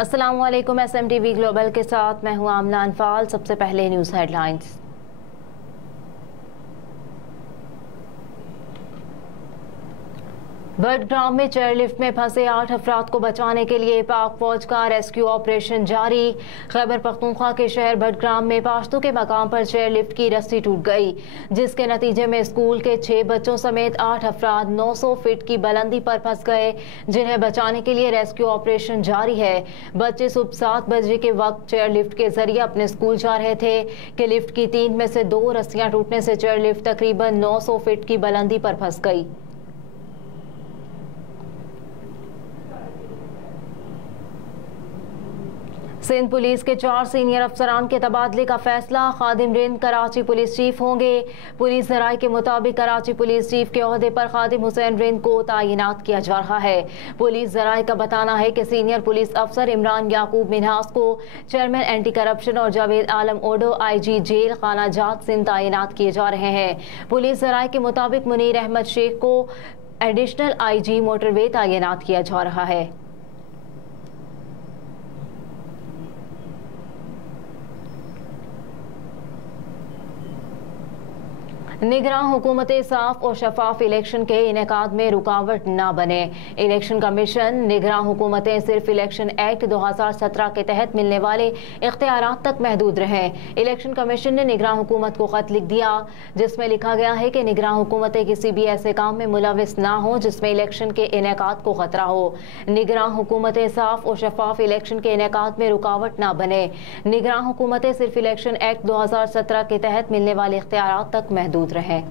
अस्सलाम वालेकुम। SMTV global के साथ मैं हूं आमना अनफाल। सबसे पहले न्यूज़ हेडलाइंस। बडग्राम में चेयरलिफ्ट में फंसे 8 अफराद को बचाने के लिए पाक फौज का रेस्क्यू ऑपरेशन जारी। खैबर पख्तूनख्वा के शहर बडग्राम में पाश्तों के मकाम पर चेयरलिफ्ट की रस्सी टूट गई, जिसके नतीजे में स्कूल के 6 बच्चों समेत 8 अफराद 900 फीट की बुलंदी पर फंस गए, जिन्हें बचाने के लिए रेस्क्यू ऑपरेशन जारी है। बच्चे सुबह 7 बजे के वक्त चेयरलिफ्ट के जरिए अपने स्कूल जा रहे थे कि लिफ्ट की 3 में से 2 रस्सियां टूटने से चेयरलिफ्ट तकरीबन 900 फीट की बुलंदी पर फंस गई। सिंध पुलिस के 4 सीनियर अफसरान के तबादले का फैसला। खादिम रेंज कराची पुलिस चीफ होंगे। पुलिस जराये के मुताबिक कराची पुलिस चीफ के ओहदे पर खादिम हुसैन रेंज को तैनात किया जा रहा है। पुलिस जराये का बताना है कि सीनियर पुलिस अफसर इमरान याकूब मिन्हास को चेयरमैन एंटी करप्शन और जावेद आलम ओडो IG जेल खाना जात सिंध तैनात किए जा रहे हैं। पुलिस जराये के मुताबिक मुनीर अहमद शेख को एडिशनल IG मोटरवे तैनात किया जा रहा है। निगरान हुकूमतें साफ और शफाफ इलेक्शन के इनेकाद में रुकावट न बने। इलेक्शन कमीशन निगरान हुकूमतें सिर्फ इलेक्शन एक्ट 2017 के तहत मिलने वाले इख्तियारात तक महदूद रहें। इलेक्शन कमीशन ने निगरान हुकूमत को खत लिख दिया, जिसमें लिखा गया है कि निगरान हुकूमतें किसी भी ऐसे काम में मुलविस ना हो जिसमें इलेक्शन के इनेकाद को खतरा हो। निगरान हुकूमतें साफ और शफाफ इलेक्शन के इनेकाद में रुकावट न बने। निगरान हुकूमतें सिर्फ इलेक्शन एक्ट 2017 के तहत मिलने वाले इख्तियारात तक महदूद रहे।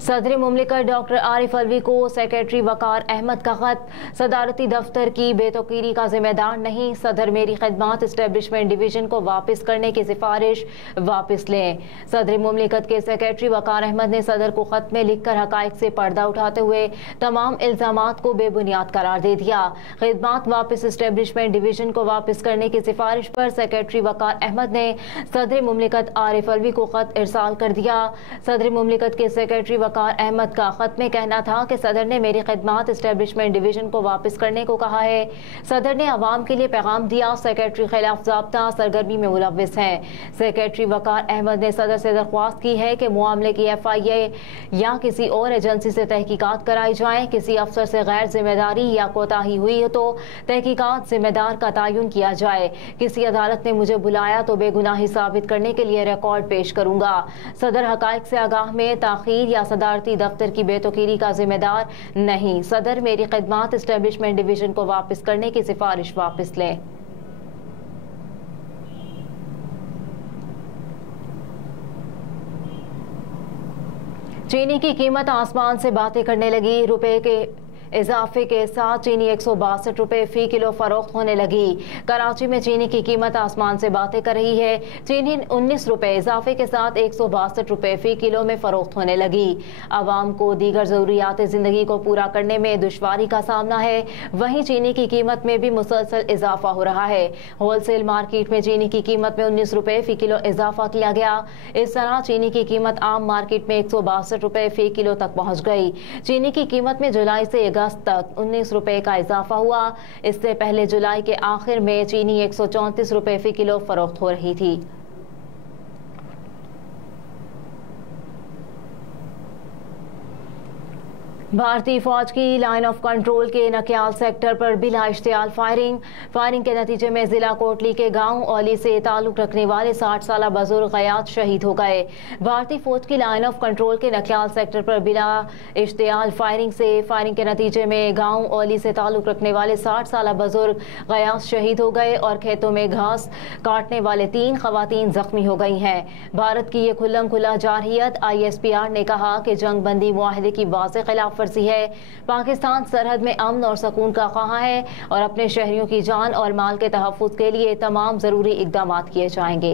सदर मुमलिकत डॉक्टर आरिफ अलवी को सेक्रेटरी वकार अहमद का खत। सदारती दफ्तर की बेतौकीरी का जिम्मेदार नहीं। सदर मेरी खिदमात इस्टेब्लिशमेंट डिवीजन को वापस करने की सिफारिश वापस लें। सदर मुमलिकत के सेक्रेटरी वकार अहमद ने सदर को खत में लिखकर हकायक से पर्दा उठाते हुए तमाम इल्जामात को बेबुनियाद करार दे दिया। खिदमात वापस इस्टेब्लिशमेंट डिवीजन को वापस करने की सिफारिश पर सेक्रेटरी वकार अहमद ने सदर मुमलिकत आरिफ अलवी को खत इरसाल कर दिया। सदर मुमलिकत के सेक्रेटरी वकार अहमद का खत में कहना था कि सदर ने मेरी खिदमात इस्टेब्लिशमेंट डिवीजन को वापस करने को कहा है। सदर ने आवाम के लिए पैगाम दिया, सेक्रेटरी खिलाफ ज़ाब्ता सरगर्मी में मुलव्विस हैं। सेक्रेटरी वकार अहमद ने सदर से दरख्वास्त की है कि मामले की FIA या किसी और एजेंसी से तहकीकात कराई जाए। किसी अफसर से गैर जिम्मेदारी या कोताही हुई हो तो तहकीकात जिम्मेदार का तयन किया जाए। किसी अदालत ने मुझे बुलाया तो बेगुनाही साबित करने के लिए रिकॉर्ड पेश करूंगा। सदर हकायक से आगाह में ताखीर या सदारती दफ्तर की बेतौकीरी का जिम्मेदार नहीं। सदर मेरी खिदमात इस्टेब्लिशमेंट डिवीजन को वापस करने की सिफारिश वापस लें। चीनी की कीमत आसमान से बातें करने लगी। रुपए के इजाफे के साथ चीनी 162 रुपए फी किलो फरोख्त होने लगी। कराची में चीनी की कीमत आसमान से बातें कर रही है। चीनी 19 रुपए इजाफे के साथ 162 रुपए फी किलो में फरोख्त होने लगी। आवाम को दीगर जरूरियात जिंदगी को पूरा करने में दुश्वारी का सामना है। वहीं चीनी की कीमत में भी मुसलसल इजाफा हो रहा है। होलसेल मार्केट में चीनी की कीमत में 19 रुपए फी किलो इजाफा किया गया। इस तरह चीनी की कीमत आम मार्केट में 162 रुपए फी किलो तक पहुँच गई। चीनी की कीमत में जुलाई से अगस्त तक 19 रुपए का इजाफा हुआ। इससे पहले जुलाई के आखिर में चीनी 134 रुपए फी किलो फरोख्त हो रही थी। भारतीय फौज की लाइन ऑफ कंट्रोल के नक्याल सेक्टर पर बिला इश्तियाल फायरिंग के नतीजे में जिला कोटली के गांव औली से ताल्लुक रखने वाले 60 साल बुजुर्ग गयात शहीद हो गए। भारतीय फौज की लाइन ऑफ कंट्रोल के नक्याल सेक्टर पर बिला इश्तियाल फायरिंग के नतीजे में गांव औली से ताल्लुक रखने वाले 60 साल बुजुर्ग गयात शहीद हो गए और खेतों में घास काटने वाले 3 खवातीन जख्मी हो गई हैं। भारत की ये खुल्लम खुला जारहियत ISPR ने कहा कि जंग बंदी मुआहदे की वाज़ेह खिलाफ वर्जी है। पाकिस्तान सरहद में अमन और सुकून का ख्वाह है और अपने शहरियों की जान और माल के तहफ़्फ़ुज़ के लिए तमाम ज़रूरी इक़दाम किए जाएंगे।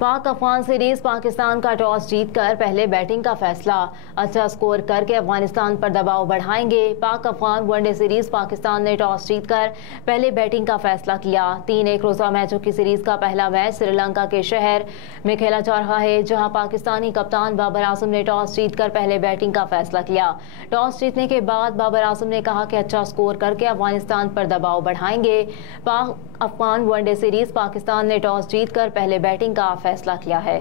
पाक अफगान सीरीज पाकिस्तान का टॉस जीतकर पहले बैटिंग का फैसला। अच्छा स्कोर करके अफगानिस्तान पर दबाव बढ़ाएंगे। पाक अफगान वनडे सीरीज पाकिस्तान ने टॉस जीतकर पहले बैटिंग का फैसला किया। 3 एक रोजा मैचों की सीरीज का पहला मैच श्रीलंका के शहर में खेला जा रहा है, जहां पाकिस्तानी कप्तान बाबर आजम ने टॉस जीतकर पहले बैटिंग का फैसला किया। टॉस जीतने के बाद बाबर आजम ने कहा कि अच्छा स्कोर करके अफगानिस्तान पर दबाव बढ़ाएंगे। पाक अफगान वनडे सीरीज पाकिस्तान ने टॉस जीतकर पहले बैटिंग का फैसला किया है।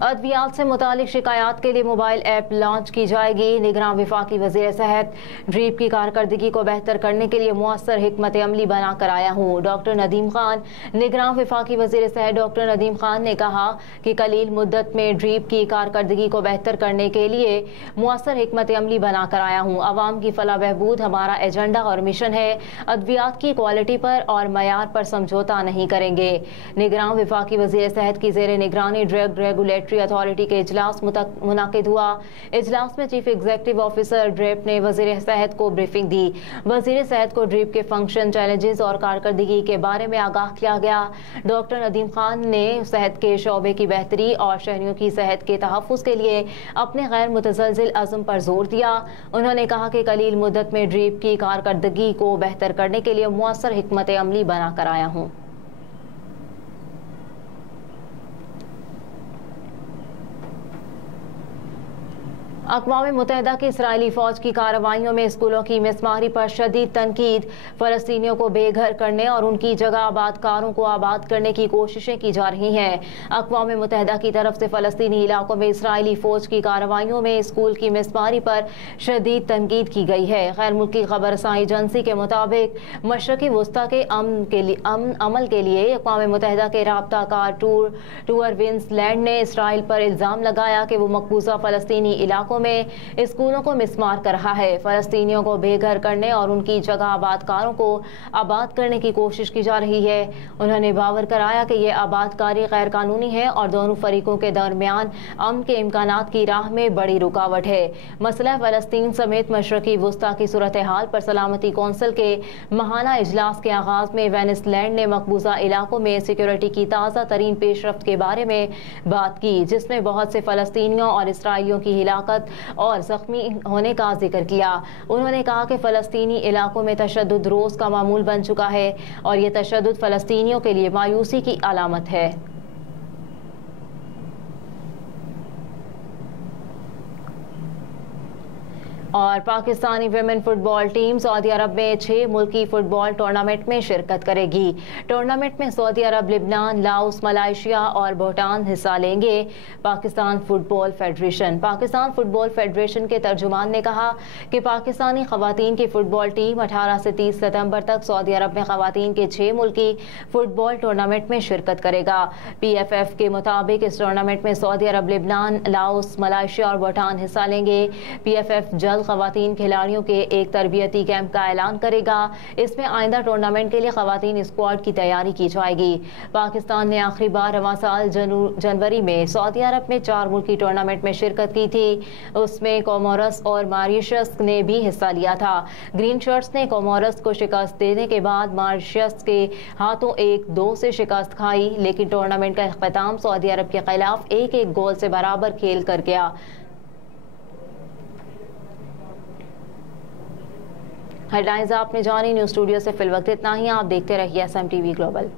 अद्वियात से मुतालिक शिकायत के लिए मोबाइल ऐप लॉन्च की जाएगी। निगरान वफाकी वज़ीर सेहत ड्रीप की कारकर्दगी को बेहतर करने के लिए मुअस्सर हिकमत अमली बना कर आया हूँ। डॉक्टर नदीम खान। निगरान वफाकी वज़ीर सेहत डॉक्टर नदीम खान ने कहा कि कलील मुद्दत में ड्रीप की कारकर्दगी को बेहतर करने के लिए मुअस्सर हिकमत अमली बना कर आया हूँ। अवाम की फलाह बहबूद हमारा एजेंडा और मिशन है। अद्वियात की क्वालिटी पर और मयार पर समझौता नहीं करेंगे। निगरान वफाकी वज़ीर सेहत की ज़ेर निगरानी ड्रग रेगुलेटरी अथॉरिटी के इजलास मुनाकिद हुआ। इजलास में चीफ एग्जीक्यूटिव ऑफिसर ड्रेप ने वजीर सेहत को ब्रीफिंग दी। वजीर सेहत को ड्रीप के फंक्शन, चैलेंजेस और कारकर्दगी के बारे में आगाह किया गया। डॉक्टर नदीम खान ने सेहत के शोबे की बेहतरी और शहरियों की सेहत के तहफ़्फ़ुज़ के लिए अपने गैर मुतज़लज़िल अज़्म पर जोर दिया। उन्होंने कहा कि कलील मुद्दत में ड्रीप की कारकर्दगी को बेहतर करने के लिए मुअस्सर हिकमत अमली बना कर आया हूँ। अक़वाम मुत्तहिदा की इसराइली फ़ौज की कार्रवाइयों में स्कूलों की मिसमारी पर शदीद तनकीद। फ़लस्तीनियों को बेघर करने और उनकी जगह आबादकारों को आबाद करने की कोशिशें की जा रही हैं। अक़वाम मुत्तहिदा की तरफ से फ़लस्तीनी इलाकों में इसराइली फ़ौज की कार्रवाइयों में स्कूल की मिसमारी पर शदीद तनकीद की गई है। गैर मुल्की खबर रसाई एजेंसी के मुताबिक मशरक़ी वस्ता के अमल के लिए अक़वाम मुत्तहिदा के राब्ताकार टूर विंसलैंड ने इसराइल पर इल्ज़ाम लगाया कि वो मकबूजा फ़लस्तीनी इलाकों में स्कूलों को मिसमार कर रहा है। फ़लस्तीनियों को बेघर करने और उनकी जगह आबादकारों को आबाद करने की कोशिश की जा रही है। उन्होंने बावर कराया कि यह आबादकारी गैर कानूनी है और दोनों फरीकों के दरमियान अमन के इम्कानात की राह में बड़ी रुकावट है। मसला फ़लस्तीन समेत मशरक़ी वस्ता की सूरत हाल पर सलामती कौंसिल के माहाना इजलास के आगाज़ में वेनिसलैंड ने मकबूजा इलाकों में सिक्योरिटी की ताज़ा तरीन पेशरफ्त के बारे में बात की, जिसमें बहुत से फ़लस्तीनियों और इसराइलियों की हिलाकत और जख्मी होने का जिक्र किया। उन्होंने कहा कि फ़लस्तीनी इलाकों में तशद्दुद रोज़ का मामूल बन चुका है और ये तशद्दुद फ़लस्तीनियों के लिए मायूसी की अलामत है। और Pakistani women football team Saudi Arab में 6 मुल्की फुटबॉल टूर्नामेंट में शिरकत करेगी। टूर्नामेंट में सऊदी अरब, लिबनान, लाओस, मलेशिया और भूटान हिस्सा लेंगे। पाकिस्तान फुटबॉल फेडरेशन के तर्जुमान ने कहा कि पाकिस्तानी खवातीन की फुटबॉल टीम 18 से 30 सितंबर तक सऊदी अरब में खवातीन के 6 मुल्की फुटबॉल टूर्नामेंट में शिरकत करेगा। PFF के मुताबिक इस टूर्नामेंट में सऊदी अरब, लिबनान, लाओस, मलेशिया और भूटान हिस्सा लेंगे। PFF जल्द खवातीन खिलाड़ियों के एक तरबियती कैंप का ऐलान करेगा। इसमें आइंदा टूर्नामेंट के लिए खवातीन स्क्वाड की तैयारी की जाएगी। पाकिस्तान ने आखिरी बार रवां साल जनवरी में सऊदी अरब में 4 मुल्की टूर्नामेंट में शिरकत की थी। उसमें कोमोरस और मॉरिशस ने भी हिस्सा लिया था। ग्रीन शर्ट्स ने कोमोरस को शिकस्त देने के बाद मॉरिशस के हाथों 1-2 से शिकस्त खाई, लेकिन टूर्नामेंट का इख्तिताम सऊदी अरब के खिलाफ 1-1 गोल से बराबर खेल कर गया। हेडलाइंस आपने जानी। न्यूज़ स्टूडियो से फिल वक्त इतना ही। आप देखते रहिए SMTV ग्लोबल।